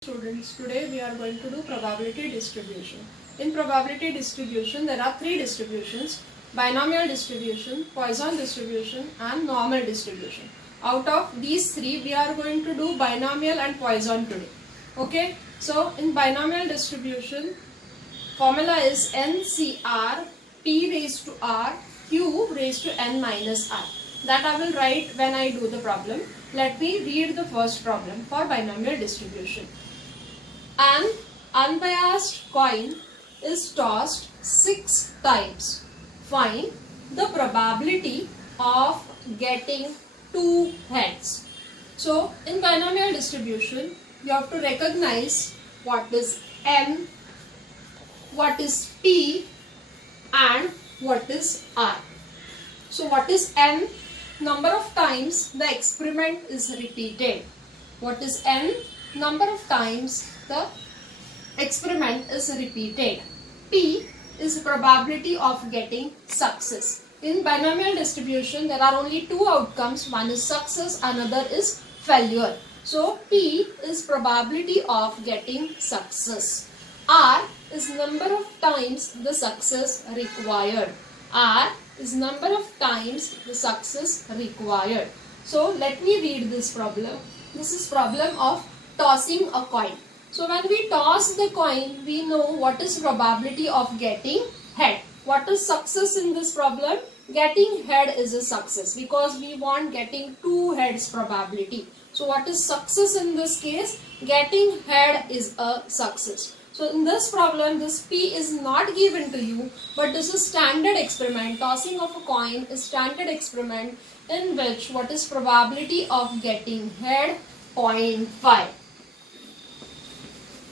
Students, today we are going to do probability distribution. In probability distribution, there are three distributions: binomial distribution, Poisson distribution and normal distribution. Out of these three, we are going to do binomial and Poisson today. Okay, so in binomial distribution, formula is NCR P raised to R Q raised to N minus R. That I will write when I do the problem. Let me read the first problem for binomial distribution. An unbiased coin is tossed 6 times. Find the probability of getting 2 heads. So in binomial distribution, you have to recognize what is N, what is P and what is R. So what is N? Number of times the experiment is repeated. What is N? Number of times the experiment is repeated. P is probability of getting success. In binomial distribution, there are only two outcomes. One is success, another is failure. So P is probability of getting success. R is number of times the success required. R is number of times the success required. So let me read this problem. This is problem of tossing a coin. So when we toss the coin, we know what is probability of getting head. What is success in this problem? Getting head is a success because we want getting 2 heads probability. So what is success in this case? Getting head is a success. So in this problem, this P is not given to you, but this is standard experiment. Tossing of a coin is standard experiment in which what is probability of getting head? 0.5.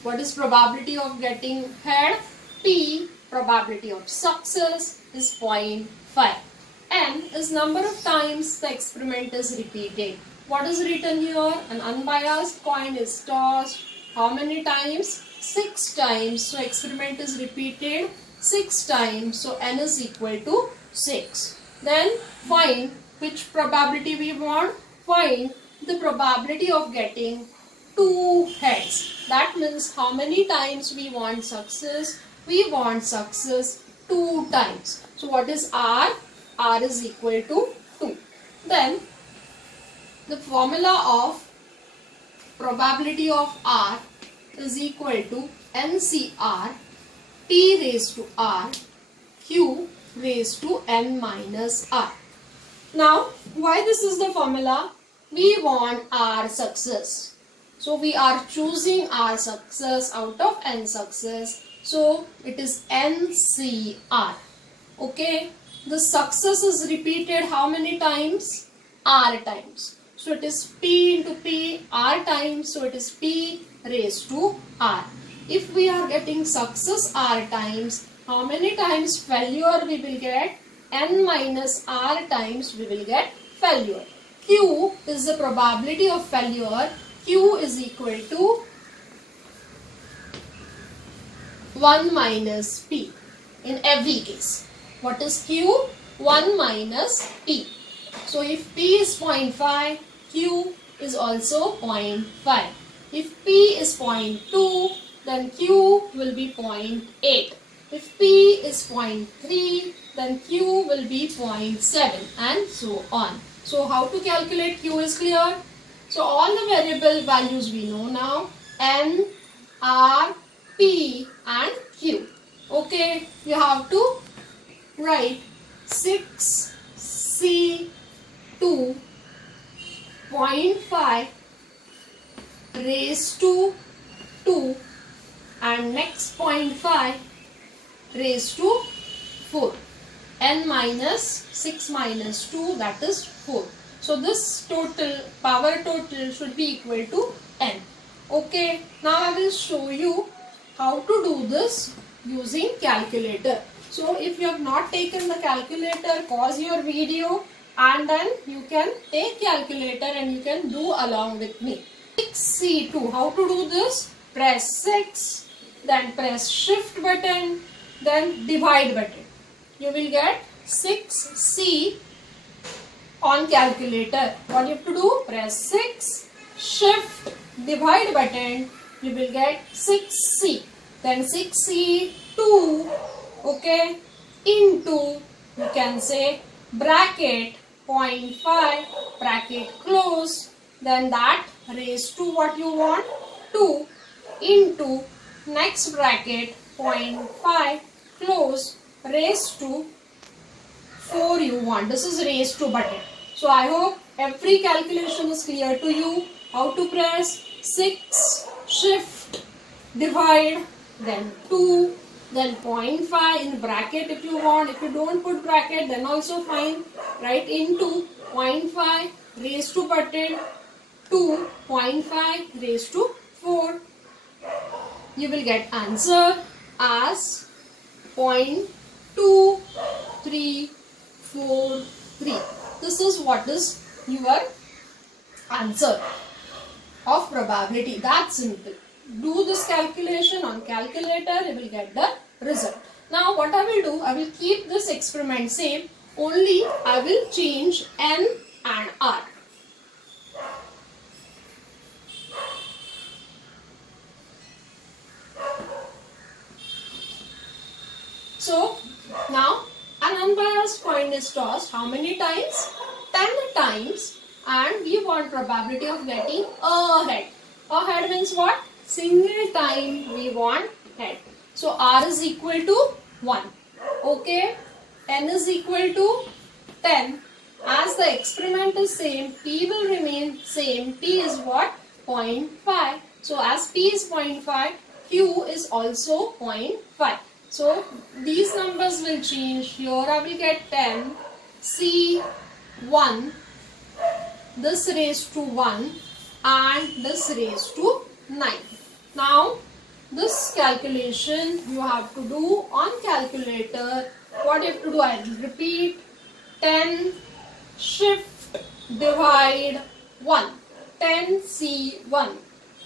What is probability of getting head? P. Probability of success is 0.5. N is number of times the experiment is repeated. What is written here? An unbiased coin is tossed. How many times? 6 times. So experiment is repeated 6 times. So N is equal to 6. Then find which probability we want. Find the probability of getting 2 heads. That means how many times we want success? We want success 2 times. So what is R? R is equal to 2. Then the formula of probability of R is equal to NCR P raised to R Q raised to N minus R. Now, why this is the formula? We want R success. So we are choosing R success out of N success. So it is NCR. Okay. The success is repeated how many times? R times. So it is P into P, R times. So it is P raised to R. If we are getting success R times, how many times failure we will get? N minus R times we will get failure. Q is the probability of failure. Q is equal to 1 minus P in every case. What is Q? 1 minus P. So if P is 0.5, Q is also 0.5. If P is 0.2, then Q will be 0.8. If P is 0.3, then Q will be 0.7 and so on. So how to calculate Q is clear? So all the variable values we know now: N, R, P and Q. Okay, you have to write 6C2 0.5 raised to 2 and next 0.5 raised to 4. N minus 6 minus 2, that is 4. So this total, power total should be equal to N. Okay, now I will show you how to do this using calculator. So if you have not taken the calculator, pause your video and then you can take calculator and you can do along with me. 6C2, how to do this? Press 6, then press shift button, then divide button. You will get 6C on calculator. What you have to do? Press 6, shift, divide button you will get 6C. Then 6C 2, okay, into, you can say, bracket 0.5, bracket close, then that raised to what you want, 2, into next bracket 0.5 close raised to 4 you want. This is raised to button. So I hope every calculation is clear to you. How to press 6, shift, divide, then 2, then 0.5 in bracket if you want. If you don't put bracket, then also fine. Write into 0.5 raised to button 2, 0.5 raised to 4. You will get answer as 0.2343. This is what is your answer of probability. That's simple. Do this calculation on calculator, you will get the result. Now what I will do, I will keep this experiment same, only I will change N and R. So now an unbiased coin is tossed how many times? 10 times, and we want probability of getting a head. A head means what? Single time we want head. So R is equal to 1. Okay. N is equal to 10. As the experiment is same, P will remain same. P is what? 0.5. So as P is 0.5, Q is also 0.5. So these numbers will change. Here I will get 10, C 1, this raised to 1 and this raised to 9. Now this calculation you have to do on calculator. What you have to do, I will repeat, 10, shift, divide 1, 10C1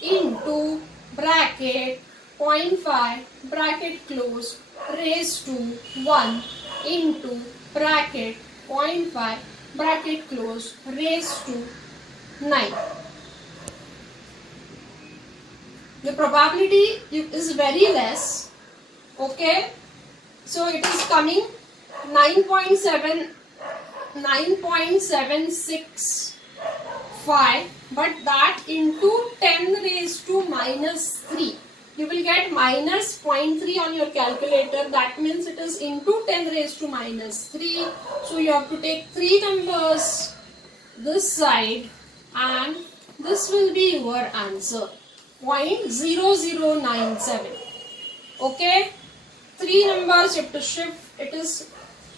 into bracket 0.5 bracket close raised to 1 into bracket 0.5 bracket close raised to 9. The probability is very less. Okay. So it is coming 9.765, but that into 10 raised to minus 3. You will get minus 0.3 on your calculator. That means it is into 10 raised to minus 3. So you have to take 3 numbers this side and this will be your answer. 0.0097. Okay. 3 numbers you have to shift. It is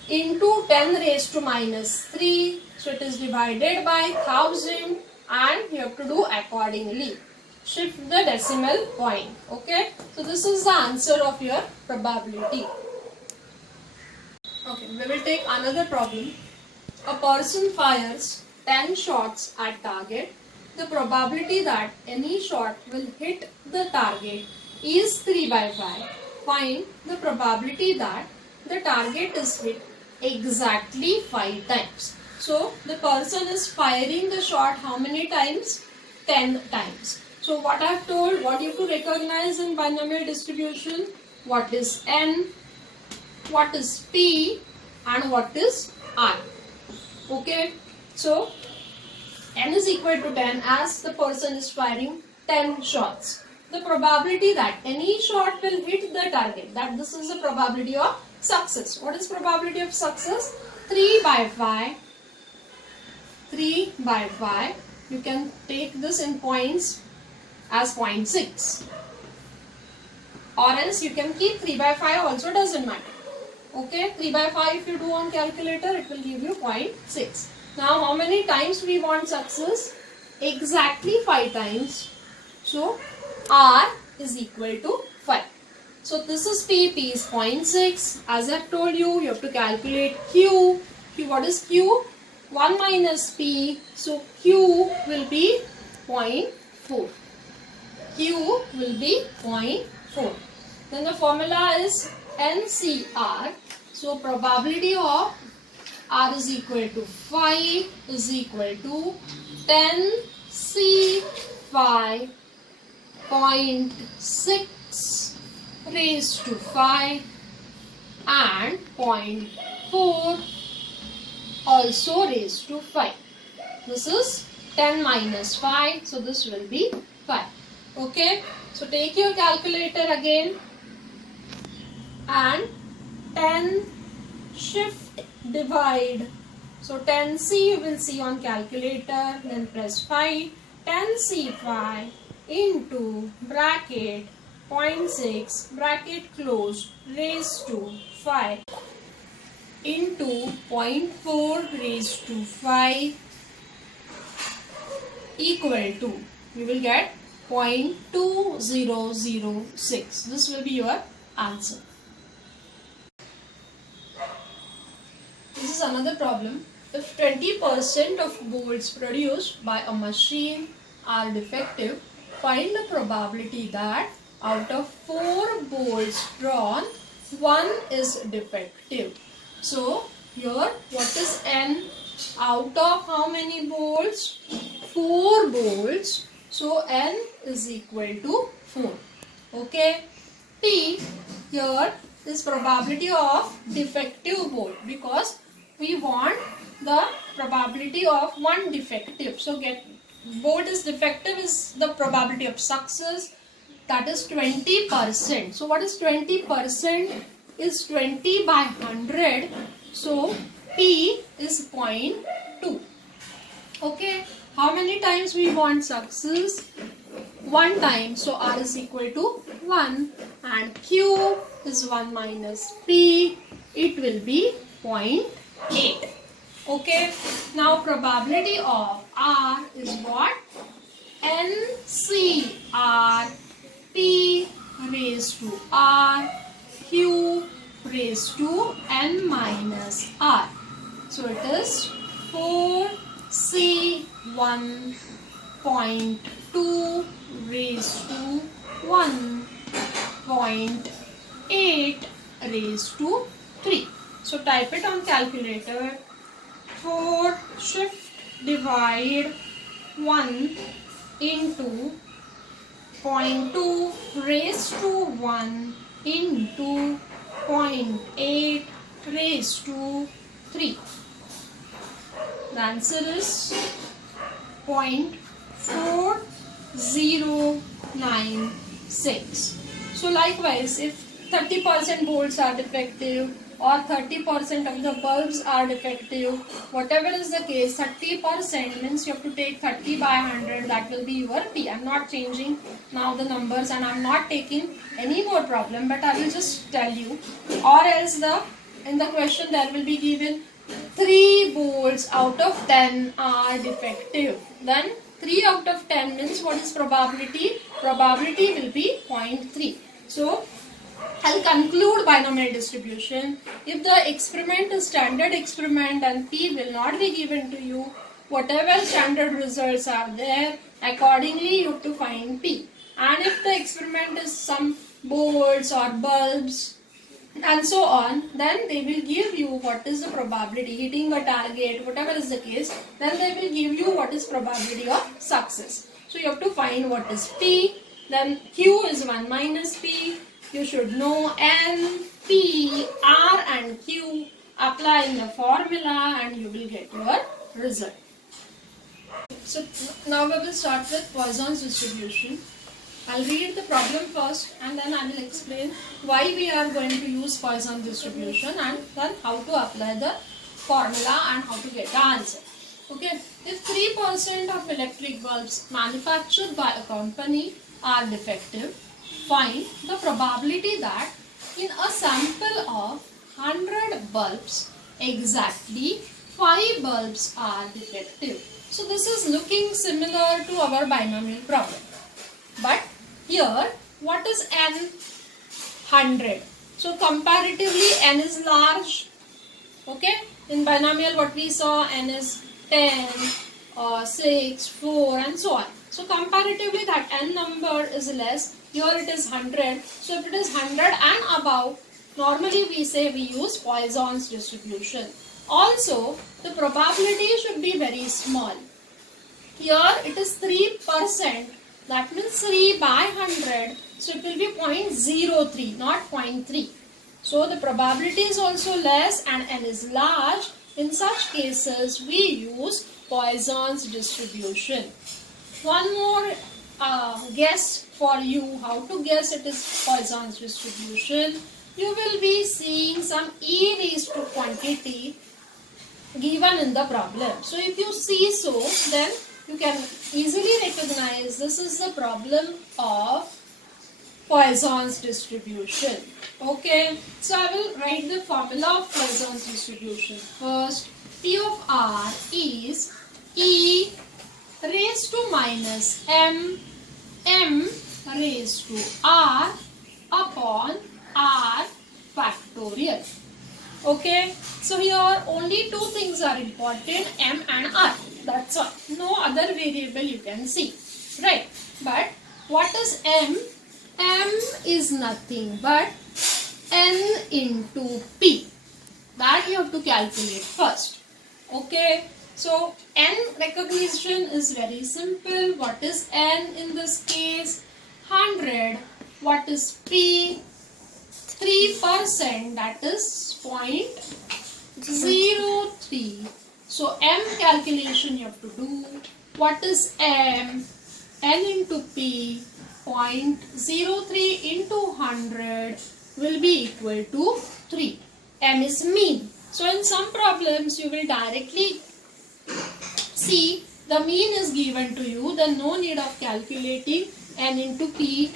into 10 raised to minus 3. So it is divided by 1000 and you have to do accordingly. Shift the decimal point. Okay. So this is the answer of your probability. Okay. We will take another problem. A person fires 10 shots at target. The probability that any shot will hit the target is 3 by 5. Find the probability that the target is hit exactly 5 times. So the person is firing the shot how many times? 10 times. So what I have told, what you have to recognize in binomial distribution, what is N, what is P and what is R. Okay. So N is equal to 10 as the person is firing 10 shots. The probability that any shot will hit the target, that this is the probability of success. What is probability of success? 3 by 5. 3 by 5. You can take this in points as 0.6. Or else you can keep 3 by 5 also, doesn't matter. Okay, 3 by 5 if you do on calculator, it will give you 0.6. Now how many times we want success? Exactly 5 times. So R is equal to 5. So this is P is 0.6. As I have told you, you have to calculate Q. What is Q? 1 minus P. So Q will be 0.4. Q will be 0.4. Then the formula is NCR. So probability of R is equal to 5 is equal to 10C5 0.6 raised to 5 and 0.4 also raised to 5. This is 10 minus 5, so this will be 5. Okay, so take your calculator again and 10 shift divide. So 10c you will see on calculator, then press 5, 10c5 into bracket 0.6 bracket closed raised to 5 into 0.4 raised to 5 equal to, you will get 0.2006. This will be your answer. This is another problem. If 20% of bolts produced by a machine are defective, find the probability that out of 4 bolts drawn, 1 is defective. So here what is N? Out of how many bolts? 4 bolts. So N is equal to 4. Okay. P here is probability of defective bolt, because we want the probability of 1 defective. So bolt is defective is the probability of success, that is 20%. So what is 20%? Is 20 by 100. So P is 0.2. Okay. How many times we want success? 1 time. So R is equal to 1. And Q is 1 minus P. It will be 0.8. Okay. Now probability of R is what? NCR P raised to R Q raised to N minus R. So it is 4C1.2 raised to 1.8 raised to 3. So type it on calculator. 4 shift divide 1 into 0.2 raised to 1 into 0.8 raised to 3. The answer is 0.4096. So likewise, if 30% bolts are defective or 30% of the bulbs are defective, whatever is the case, 30% means you have to take 30 by 100, that will be your P. I am not changing now the numbers and I am not taking any more problem, but I will just tell you. Or else in the question there will be given 3 bolts out of 10 are defective. Then 3 out of 10 means what is probability? Probability will be 0.3. So I'll conclude binomial distribution. If the experiment is standard experiment and P will not be given to you, whatever standard results are there, accordingly you have to find P. And if the experiment is some bolts or bulbs and so on, then they will give you what is the probability, hitting a target, whatever is the case, then they will give you what is probability of success. So you have to find what is P, then Q is 1 minus P. You should know N, P, R and Q, apply in the formula and you will get your result. So now we will start with Poisson's distribution. I'll read the problem first and then I will explain why we are going to use Poisson distribution and then how to apply the formula and how to get the answer. Okay, if 3% of electric bulbs manufactured by a company are defective, find the probability that in a sample of 100 bulbs, exactly 5 bulbs are defective. So this is looking similar to our binomial problem. But here, what is N? 100. So comparatively, N is large. Okay. In binomial, what we saw, N is 10, 6, 4 and so on. So comparatively, that N number is less. Here it is 100. So if it is 100 and above, normally we say we use Poisson's distribution. Also, the probability should be very small. Here it is 3%. That means 3 by 100. So it will be 0.03, not 0.3. So the probability is also less and n is large. In such cases, we use Poisson's distribution. One more guess for you, how to guess it is Poisson's distribution. You will be seeing some e raised to quantity given in the problem. So if you see so, then you can easily recognize this is the problem of Poisson's distribution. Okay, so I will write the formula of Poisson's distribution. First, P of R is E raised to minus M raised to R upon R factorial. Okay, so here only two things are important, M and R. That's all. No other variable you can see. Right. But what is M? M is nothing but N into P. That you have to calculate first. Okay. So N recognition is very simple. What is N in this case? 100. What is P? 3%, that is 0.03. So M calculation you have to do. What is M? N into P, 0.03 into 100 will be equal to 3. M is mean. So in some problems you will directly see the mean is given to you, then no need of calculating N into P,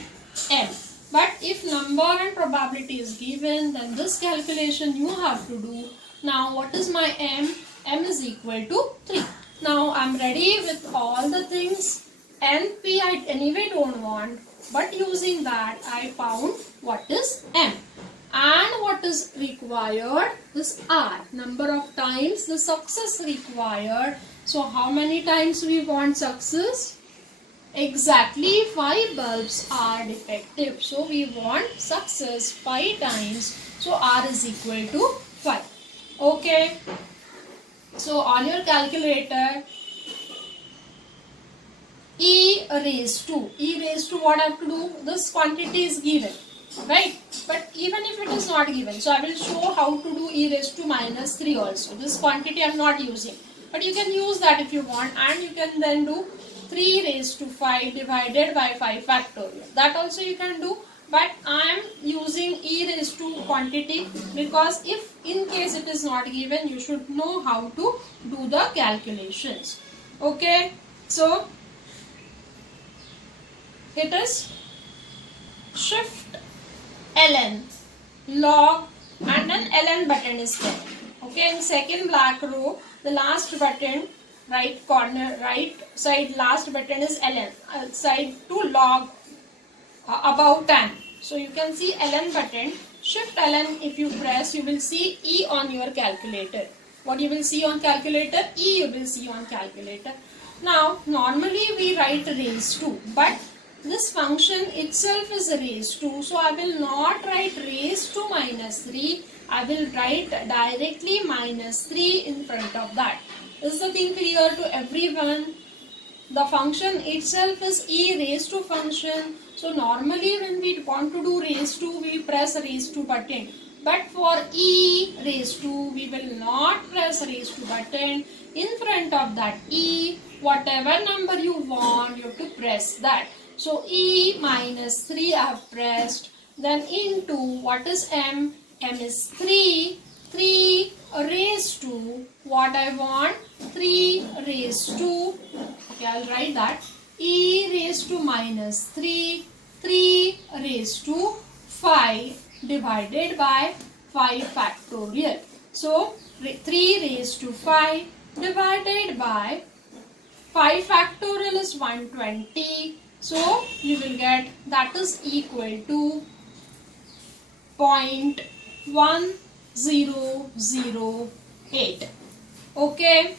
M. But if number and probability is given, then this calculation you have to do. Now what is my M? M is equal to 3. Now I am ready with all the things. N, P I anyway don't want, but using that I found what is M. And what is required is R. Number of times the success required. So how many times we want success? Exactly 5 bulbs are defective. So we want success 5 times. So R is equal to 5. Okay. So on your calculator, E raised to what I have to do? This quantity is given. Right. But even if it is not given, so I will show how to do e raised to minus 3 also. This quantity I am not using. But you can use that if you want, and you can then do 3 raised to 5 divided by 5 factorial. That also you can do, but I am using e raised to quantity because if in case it is not given, you should know how to do the calculations. Okay, so it is shift ln log and then ln button is there. Okay, in second black row, the last button, right corner, right side last button is ln, side to log above 10. So you can see ln button, shift ln if you press, you will see E on your calculator. What you will see on calculator? E you will see on calculator. Now normally we write raised to, but this function itself is raised to, so I will not write raised to minus 3. I will write directly minus 3 in front of that. Is the thing clear to everyone? The function itself is e raised to function. So normally when we want to do raised to, we press raised to button. But for e raised to, we will not press raised to button. In front of that e, whatever number you want, you have to press that. So e minus 3 I have pressed. Then into what is m? M is 3. 3 raised to what I want? 3 raised to, okay, I'll write that. E raised to minus 3. 3 raised to 5 divided by 5 factorial. So 3 raised to 5 divided by 5 factorial is 120. So you will get that is equal to 0.1008. Okay.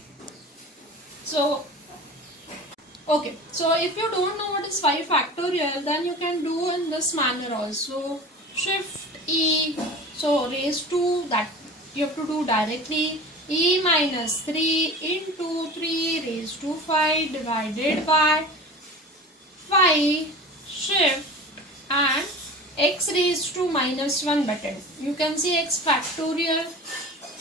So if you don't know what is 5 factorial, then you can do in this manner also. Shift E. So raised to that you have to do directly. E minus 3 into 3 raised to 5 divided by 5 shift and x raised to minus 1 button. You can see x factorial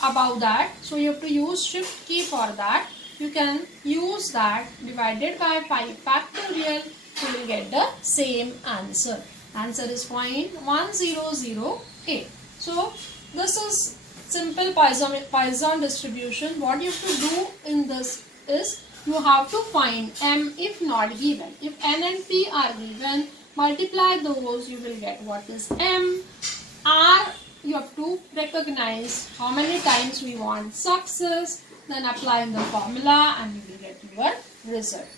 above that. So you have to use shift key for that. You can use that divided by 5 factorial. You will get the same answer. Answer is 0.1008. So this is simple Poisson distribution. What you have to do in this is you have to find m if not given. If n and p are given, multiply those, you will get what is m. R, you have to recognize how many times we want success, then apply the formula and you will get your result.